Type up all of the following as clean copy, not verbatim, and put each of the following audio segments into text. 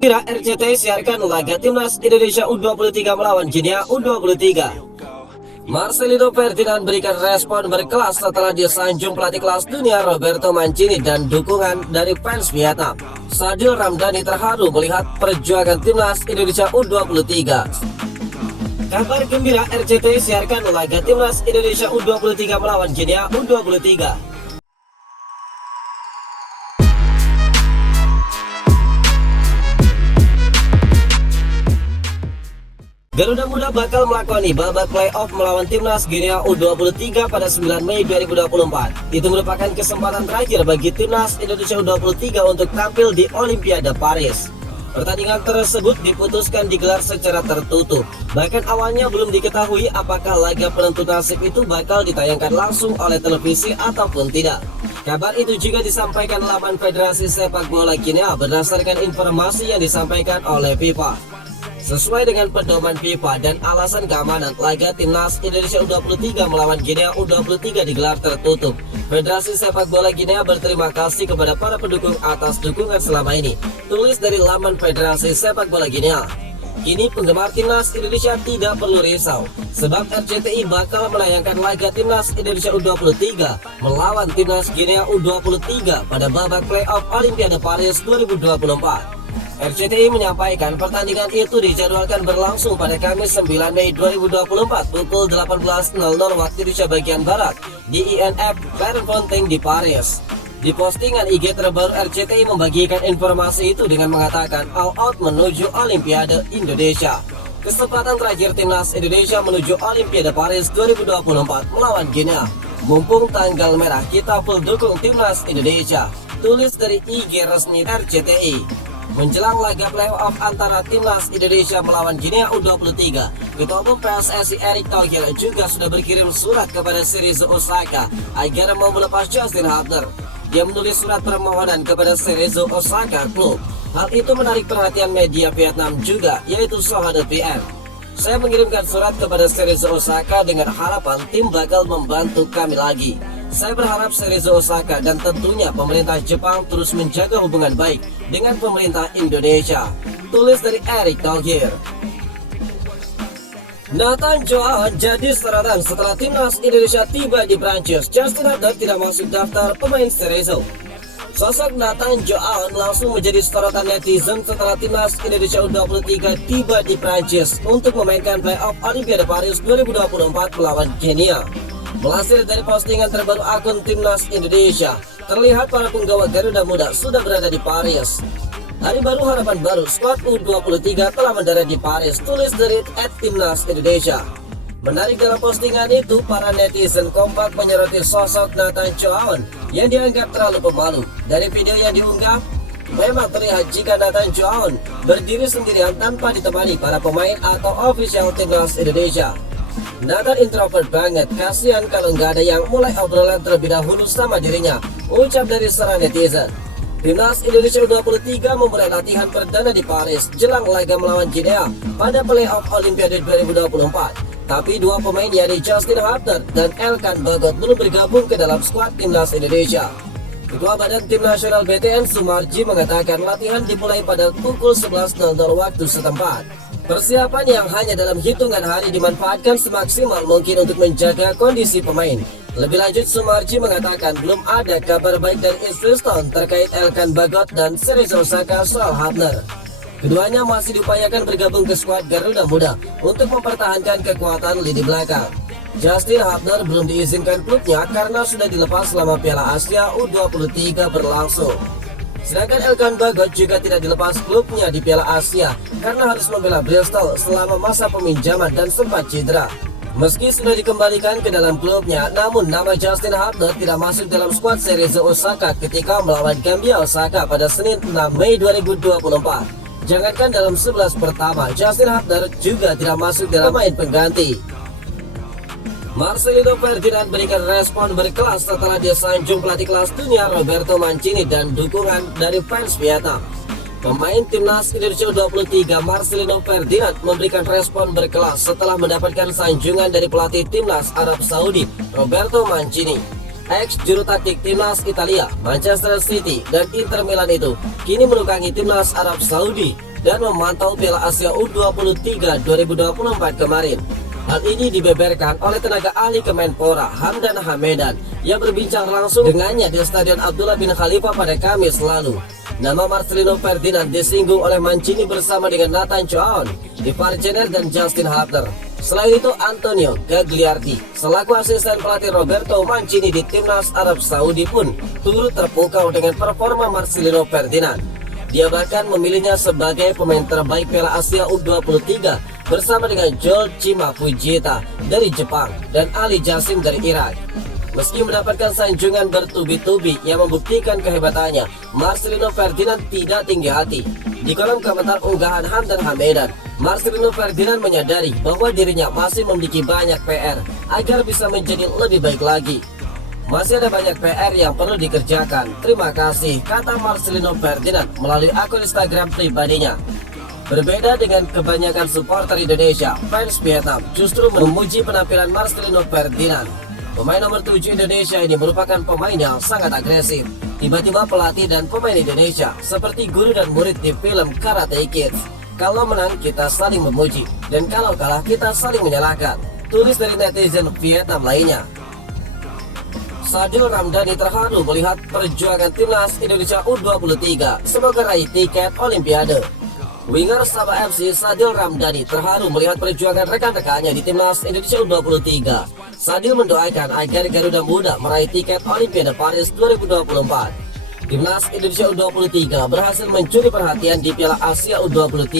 Kira RCTI siarkan laga timnas Indonesia U23 melawan Guinea U23. Marcelino Ferdinand berikan respon berkelas setelah disanjung pelatih kelas dunia Roberto Mancini dan dukungan dari fans Vietnam. Sadil Ramdhani terharu melihat perjuangan timnas Indonesia U23. Kabar gembira, RCTI siarkan laga timnas Indonesia U23 melawan Guinea U23. Garuda Muda bakal melakoni babak playoff melawan timnas Guinea U23 pada 9 Mei 2024. Itu merupakan kesempatan terakhir bagi timnas Indonesia U23 untuk tampil di Olimpiade Paris. Pertandingan tersebut diputuskan digelar secara tertutup. Bahkan awalnya belum diketahui apakah laga penentu nasib itu bakal ditayangkan langsung oleh televisi ataupun tidak. Kabar itu juga disampaikan laman Federasi Sepak Bola Guinea berdasarkan informasi yang disampaikan oleh FIFA. Sesuai dengan pedoman FIFA dan alasan keamanan, laga timnas Indonesia U23 melawan Guinea U23 digelar tertutup. Federasi Sepak Bola Guinea berterima kasih kepada para pendukung atas dukungan selama ini. Tulis dari laman Federasi Sepak Bola Guinea. Kini penggemar timnas Indonesia tidak perlu risau, sebab RCTI bakal menayangkan laga timnas Indonesia U23 melawan timnas Guinea U23 pada babak playoff Olimpiade Paris 2024. RCTI menyampaikan pertandingan itu dijadwalkan berlangsung pada Kamis 9 Mei 2024 pukul 18.00 waktu Indonesia bagian Barat di INF Clairefontaine di Paris. Di postingan IG terbaru, RCTI membagikan informasi itu dengan mengatakan all out menuju Olimpiade Indonesia. Kesempatan terakhir timnas Indonesia menuju Olimpiade Paris 2024 melawan Guinea. Mumpung tanggal merah, kita full dukung timnas Indonesia. Tulis dari IG resmi RCTI. Menjelang laga playoff antara timnas Indonesia melawan Guinea U23, Ketua Umum PSSI Erick Thohir juga sudah berkirim surat kepada Cerezo Osaka agar mau melepas Justin Hubner. Dia menulis surat permohonan kepada Cerezo Osaka Club. Hal itu menarik perhatian media Vietnam juga, yaitu Soha VN. Saya mengirimkan surat kepada Cerezo Osaka dengan harapan tim bakal membantu kami lagi. Saya berharap Cerezo Osaka dan tentunya pemerintah Jepang terus menjaga hubungan baik dengan pemerintah Indonesia. Tulis dari Erick Thohir. Nathan Joao jadi sorotan setelah timnas Indonesia tiba di Prancis. Justin Hubner tidak masuk daftar pemain Cerezo. Sosok Nathan Joao langsung menjadi sorotan netizen setelah timnas Indonesia U23 tiba di Prancis untuk memainkan playoff Olimpiade Paris 2024 melawan Guinea. Melansir dari postingan terbaru akun timnas Indonesia, terlihat para penggawa Garuda Muda sudah berada di Paris. Hari baru harapan baru, skuad U23 telah mendarat di Paris, tulis dari @timnas Indonesia. Menarik dalam postingan itu, para netizen kompak menyoroti sosok Nathan Joao yang dianggap terlalu pemalu. Dari video yang diunggah, memang terlihat jika Nathan Joao berdiri sendirian tanpa ditemani para pemain atau official timnas Indonesia. Nathan introvert banget, kasihan kalau nggak ada yang mulai obrolan terlebih dahulu sama dirinya, ucap dari seorang netizen. Timnas Indonesia U23 memulai latihan perdana di Paris jelang laga melawan Guinea pada playoff Olimpiade 2024. Tapi dua pemain yakni Justin Hubner dan Elkan Bagot belum bergabung ke dalam skuad timnas Indonesia. Ketua Badan Tim Nasional BTN Sumarji mengatakan latihan dimulai pada pukul 11.00 waktu setempat. Persiapan yang hanya dalam hitungan hari dimanfaatkan semaksimal mungkin untuk menjaga kondisi pemain. Lebih lanjut, Sumarji mengatakan belum ada kabar baik dari Eastleton terkait Elkan Bagot dan Cerezo Osaka soal Hubner. Keduanya masih diupayakan bergabung ke skuad Garuda Muda untuk mempertahankan kekuatan lini belakang. Justin Hubner belum diizinkan klubnya karena sudah dilepas selama Piala Asia U23 berlangsung. Sedangkan Elkan Bagot juga tidak dilepas klubnya di Piala Asia karena harus membela Bristol selama masa peminjaman dan sempat cedera. Meski sudah dikembalikan ke dalam klubnya, namun nama Justin Hubner tidak masuk dalam skuad Cerezo Osaka ketika melawan Gambia Osaka pada Senin 6 Mei 2024. Jangankan dalam 11 pertama, Justin Hubner juga tidak masuk dalam pemain pengganti. Marcelino Ferdinand berikan respon berkelas setelah disanjung pelatih kelas dunia Roberto Mancini dan dukungan dari fans Vietnam. Pemain timnas Indonesia U23 Marcelino Ferdinand memberikan respon berkelas setelah mendapatkan sanjungan dari pelatih timnas Arab Saudi Roberto Mancini. Ex juru taktik timnas Italia, Manchester City, dan Inter Milan itu kini menukangi timnas Arab Saudi. dan memantau Piala Asia U23 2024 kemarin. Hal ini dibeberkan oleh tenaga ahli Kemenpora Hamdan Hamedan yang berbincang langsung dengannya di Stadion Abdullah bin Khalifah pada Kamis lalu. Nama Marcelino Ferdinand disinggung oleh Mancini bersama dengan Nathan Joaon, Ivar Jenner dan Justin Hubner. Selain itu, Antonio Gagliardi selaku asisten pelatih Roberto Mancini di Timnas Arab Saudi pun turut terpukau dengan performa Marcelino Ferdinand. Dia bahkan memilihnya sebagai pemain terbaik Piala Asia U23 bersama dengan Joel Chima Fujita dari Jepang dan Ali Jassim dari Irak. Meski mendapatkan sanjungan bertubi-tubi yang membuktikan kehebatannya, Marcelino Ferdinand tidak tinggi hati. Di kolom komentar unggahan Hamdan Hamedan, Marcelino Ferdinand menyadari bahwa dirinya masih memiliki banyak PR agar bisa menjadi lebih baik lagi. Masih ada banyak PR yang perlu dikerjakan. Terima kasih, kata Marcelino Ferdinand melalui akun Instagram pribadinya. Berbeda dengan kebanyakan supporter Indonesia, fans Vietnam justru memuji penampilan Marcelino Ferdinand. Pemain nomor 7 Indonesia ini merupakan pemain yang sangat agresif. Tiba-tiba pelatih dan pemain Indonesia seperti guru dan murid di film Karate Kid. Kalau menang kita saling memuji, dan kalau kalah kita saling menyalahkan, tulis dari netizen Vietnam lainnya. Sadil Ramdhani terharu melihat perjuangan timnas Indonesia U23 semoga raih tiket Olimpiade. Winger Sabah FC Sadil Ramdhani terharu melihat perjuangan rekan-rekannya di timnas Indonesia U23. Sadil mendoakan agar Garuda Muda meraih tiket Olimpiade Paris 2024. Timnas Indonesia U23 berhasil mencuri perhatian di Piala Asia U23.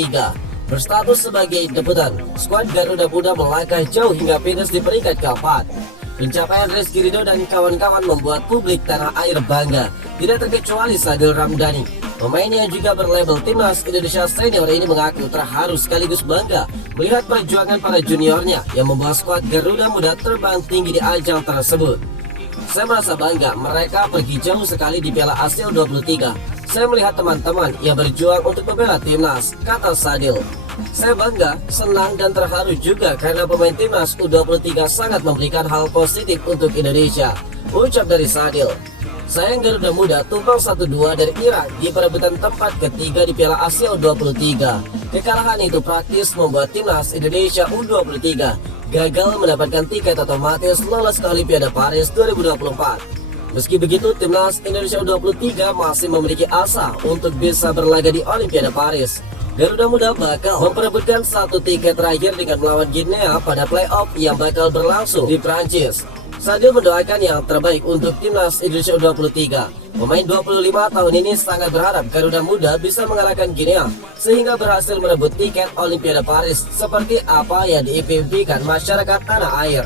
Berstatus sebagai debutan, skuad Garuda Muda melangkah jauh hingga finish di peringkat keempat. Pencapaian Rizky Ridho dan kawan-kawan membuat publik tanah air bangga, tidak terkecuali Sadil Ramdhani. Pemain yang juga berlabel Timnas Indonesia Senior ini mengaku terharu sekaligus bangga melihat perjuangan para juniornya yang membawa skuad Garuda Muda terbang tinggi di ajang tersebut. Saya merasa bangga mereka pergi jauh sekali di Piala Asia U23. Saya melihat teman-teman yang berjuang untuk membela timnas, kata Sadil. Saya bangga, senang dan terharu juga karena pemain timnas U23 sangat memberikan hal positif untuk Indonesia, ucap dari Sadil. Sayang Garuda Muda tumbang 1-2 dari Irak di perebutan tempat ketiga di Piala Asia U23. Kekalahan itu praktis membuat timnas Indonesia U23 gagal mendapatkan tiket otomatis lolos ke Olimpiade Paris 2024. Meski begitu, timnas Indonesia U23 masih memiliki asa untuk bisa berlaga di Olimpiade Paris. Garuda Muda bakal memperebutkan satu tiket terakhir dengan melawan Guinea pada playoff yang bakal berlangsung di Prancis. Sadil mendoakan yang terbaik untuk timnas Indonesia U23. Pemain 25 tahun ini sangat berharap Garuda Muda bisa mengalahkan Guinea sehingga berhasil merebut tiket Olimpiade Paris seperti apa yang diimpikan masyarakat tanah air.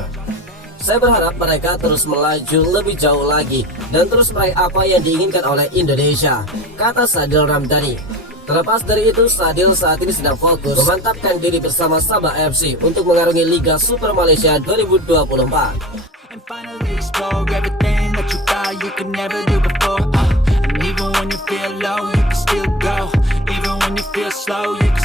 Saya berharap mereka terus melaju lebih jauh lagi dan terus meraih apa yang diinginkan oleh Indonesia, kata Sadil Ramdhani. Terlepas dari itu, Sadil saat ini sedang fokus memantapkan diri bersama Sabah FC untuk mengarungi Liga Super Malaysia 2024. And finally explore everything that you thought you could never do before. And even when you feel low, you can still go. Even when you feel slow, you can